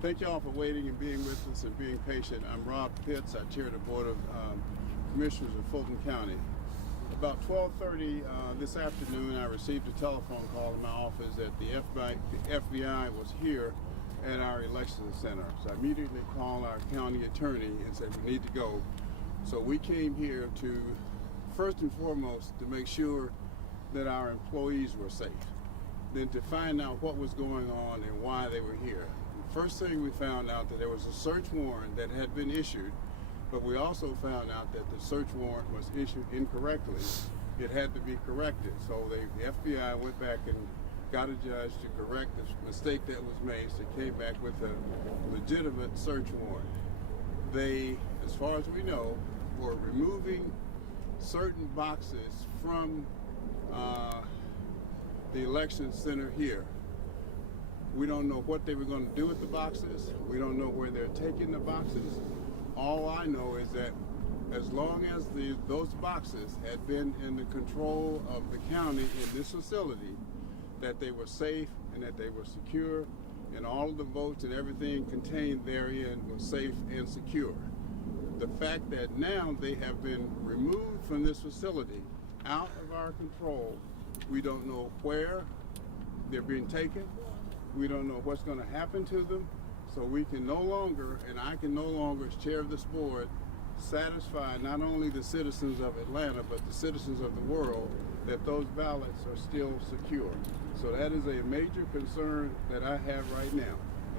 Thank you all for waiting and being with us and being patient. I'm Rob Pitts. I chair the Board of Commissioners of Fulton County. About 12:30 this afternoon, I received a telephone call in my office that the FBI was here at our election center. So I immediately called our county attorney and said, we need to go. So we came here to, first and foremost, to make sure that our employees were safe. Then to find out what was going on and why they were here. First thing we found out that there was a search warrant that had been issued, but we also found out that the search warrant was issued incorrectly. It had to be corrected. So the FBI went back and got a judge to correct the mistake that was made, so they came back with a legitimate search warrant. They, as far as we know, were removing certain boxes from the election center here. We don't know what they were going to do with the boxes. We don't know where they're taking the boxes. All I know is that as long as those boxes had been in the control of the county in this facility, that they were safe and that they were secure, and all of the votes and everything contained therein was safe and secure. The fact that now they have been removed from this facility, out of our control, we don't know where they're being taken. We don't know what's going to happen to them. So we can no longer, and I can no longer, as chair of this board, satisfy not only the citizens of Atlanta, but the citizens of the world, that those ballots are still secure. So that is a major concern that I have right now.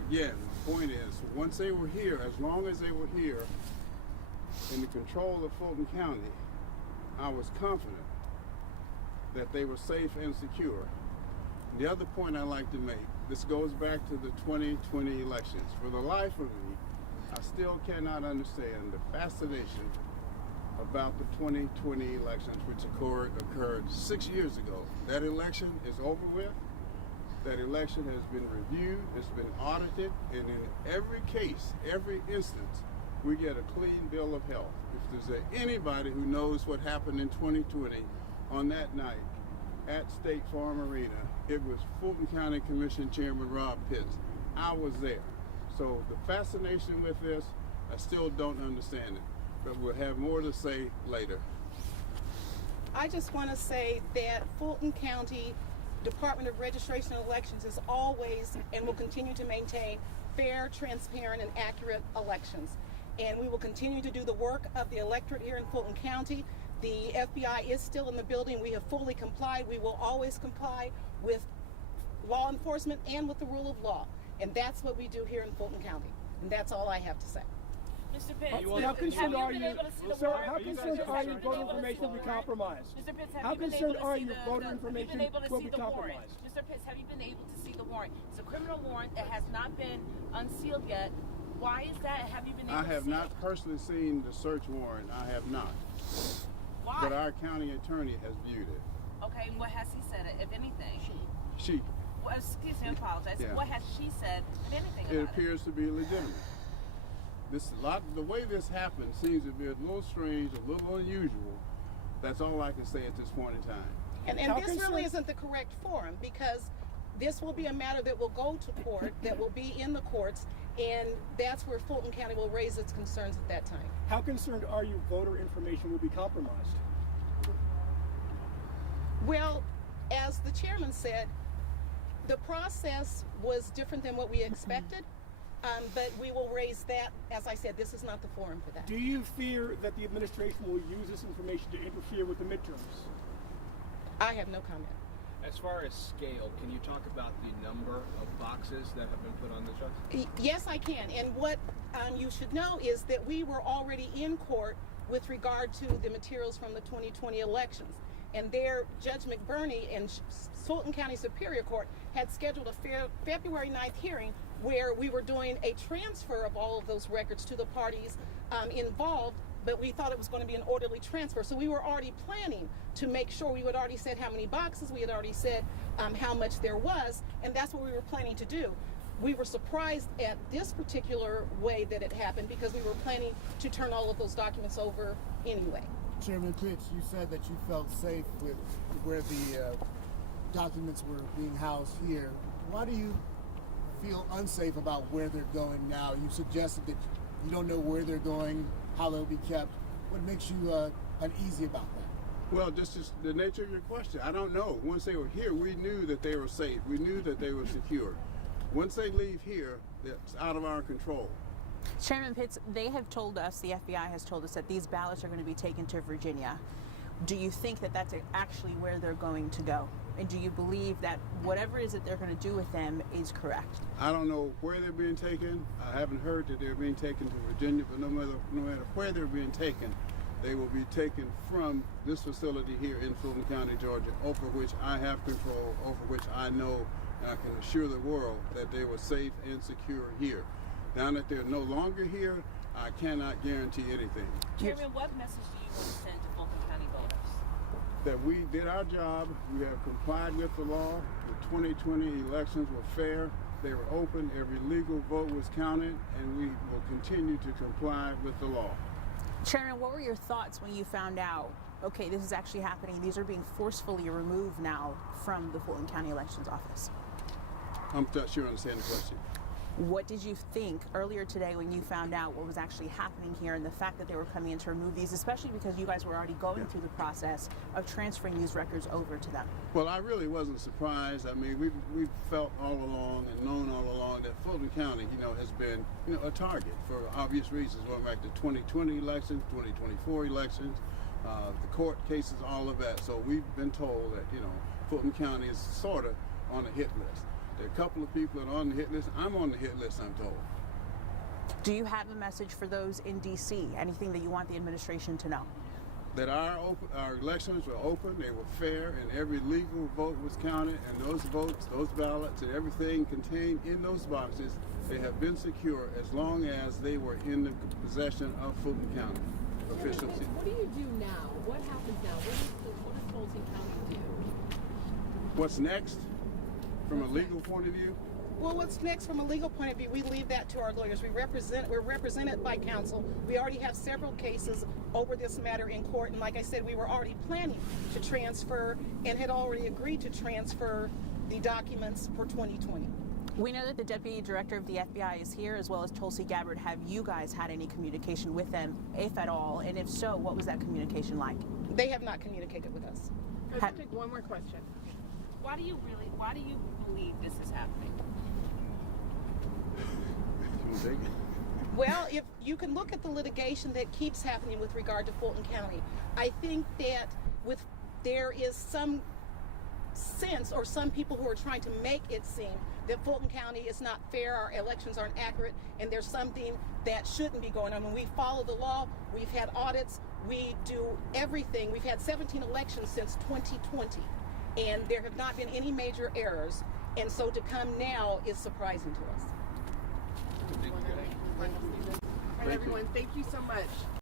Again, the point is, once they were here, as long as they were here in the control of Fulton County, I was confident that they were safe and secure. The other point I like to make, this goes back to the 2020 elections. For the life of me, I still cannot understand the fascination about the 2020 elections, which occurred 6 years ago. That election is over with. That election has been reviewed, it's been audited, and in every case, every instance, we get a clean bill of health. If there's anybody who knows what happened in 2020 on that night at State Farm Arena, it was Fulton County Commission Chairman Rob Pitts. I was there. So the fascination with this, I still don't understand it, but we'll have more to say later. I just want to say that Fulton County Department of Registration and Elections is always and will continue to maintain fair, transparent, and accurate elections. And we will continue to do the work of the electorate here in Fulton County. The FBI is still in the building. We have fully complied. We will always comply with law enforcement and with the rule of law. And that's what we do here in Fulton County. And that's all I have to say. Mr. Pitts, how concerned are you, sir? How concerned are you voter information will be compromised? Mr. Pitts, how concerned are you voter information will be compromised? Mr. Pitts, have you been able to see the warrant? It's a criminal warrant that has not been unsealed yet. Why is that? Have you been able to see it? I have not personally seen the search warrant. I have not. Why? But our county attorney has viewed it. Okay, what has he said, if anything? She. Well, excuse me, I apologize. Yeah. What has she said, if anything, about it? appears to be legitimate. The way this happened seems to be a little strange, a little unusual. That's all I can say at this point in time. And this really isn't the correct forum, because this will be a matter that will go to court, that will be in the courts, and that's where Fulton County will raise its concerns at that time. How concerned are you voter information will be compromised? Well, as the chairman said, the process was different than what we expected, but we will raise that. As I said, this is not the forum for that. Do you fear that the administration will use this information to interfere with the midterms? I have no comment. As far as scale, can you talk about the number of boxes that have been put on the trucks? Yes, I can. And what you should know is that we were already in court with regard to the materials from the 2020 elections. And there, Judge McBurney in Fulton County Superior Court had scheduled a February 9th hearing where we were doing a transfer of all of those records to the parties involved, but we thought it was going to be an orderly transfer. So we were already planning to make sure. We had already said how many boxes, we had already said how much there was, and that's what we were planning to do. We were surprised at this particular way that it happened because we were planning to turn all of those documents over anyway. Chairman Pitts, you said that you felt safe with where the documents were being housed here. Why do you feel unsafe about where they're going now? You suggested that you don't know where they're going, how they'll be kept. What makes you uneasy about that? Well, just the nature of your question. I don't know. Once they were here, we knew that they were safe. We knew that they were secure. Once they leave here, it's out of our control. Chairman Pitts, they have told us, the FBI has told us, that these ballots are going to be taken to Virginia. Do you think that that's actually where they're going to go? And do you believe that whatever it is that they're going to do with them is correct? I don't know where they're being taken. I haven't heard that they're being taken to Virginia, but no matter where they're being taken, they will be taken from this facility here in Fulton County, Georgia, over which I have control, over which I know, and I can assure the world that they were safe and secure here. Now that they're no longer here, I cannot guarantee anything. Chairman, what message do you want to send to Fulton County voters? That we did our job, we have complied with the law, the 2020 elections were fair, they were open, every legal vote was counted, and we will continue to comply with the law. Chairman, what were your thoughts when you found out, okay, this is actually happening, these are being forcefully removed now from the Fulton County Elections Office? I'm not sure I understand the question. What did you think earlier today when you found out what was actually happening here and the fact that they were coming in to remove these, especially because you guys were already going through the process of transferring these records over to them? Well, I really wasn't surprised. I mean, we've felt all along and known all along that Fulton County, has been, a target for obvious reasons, going back to 2020 elections, 2024 elections, the court cases, all of that. So we've been told that, Fulton County is sort of on a hit list. There are a couple of people that are on the hit list. I'm on the hit list, I'm told. Do you have a message for those in D.C.? Anything that you want the administration to know? That our elections were open, they were fair, and every legal vote was counted, and those votes, those ballots, and everything contained in those boxes, they have been secure as long as they were in the possession of Fulton County officials. What do you do now? What happens now? What does Fulton County do? What's next? From a legal point of view? Well, what's next from a legal point of view, we leave that to our lawyers. We're represented by counsel. We already have several cases over this matter in court, and like I said, we were already planning to transfer and had already agreed to transfer the documents for 2020. We know that the Deputy Director of the FBI is here, as well as Tulsi Gabbard. Have you guys had any communication with them, if at all? And if so, what was that communication like? They have not communicated with us. Let's take one more question. Why do you believe this is happening? You wanna take it? Well, if you can look at the litigation that keeps happening with regard to Fulton County, I think that there is some sense, or some people who are trying to make it seem that Fulton County is not fair, our elections aren't accurate, and there's something that shouldn't be going on. When we follow the law, we've had audits, we do everything. We've had 17 elections since 2020, and there have not been any major errors, and so to come now is surprising to us. All right, everyone, thank you so much.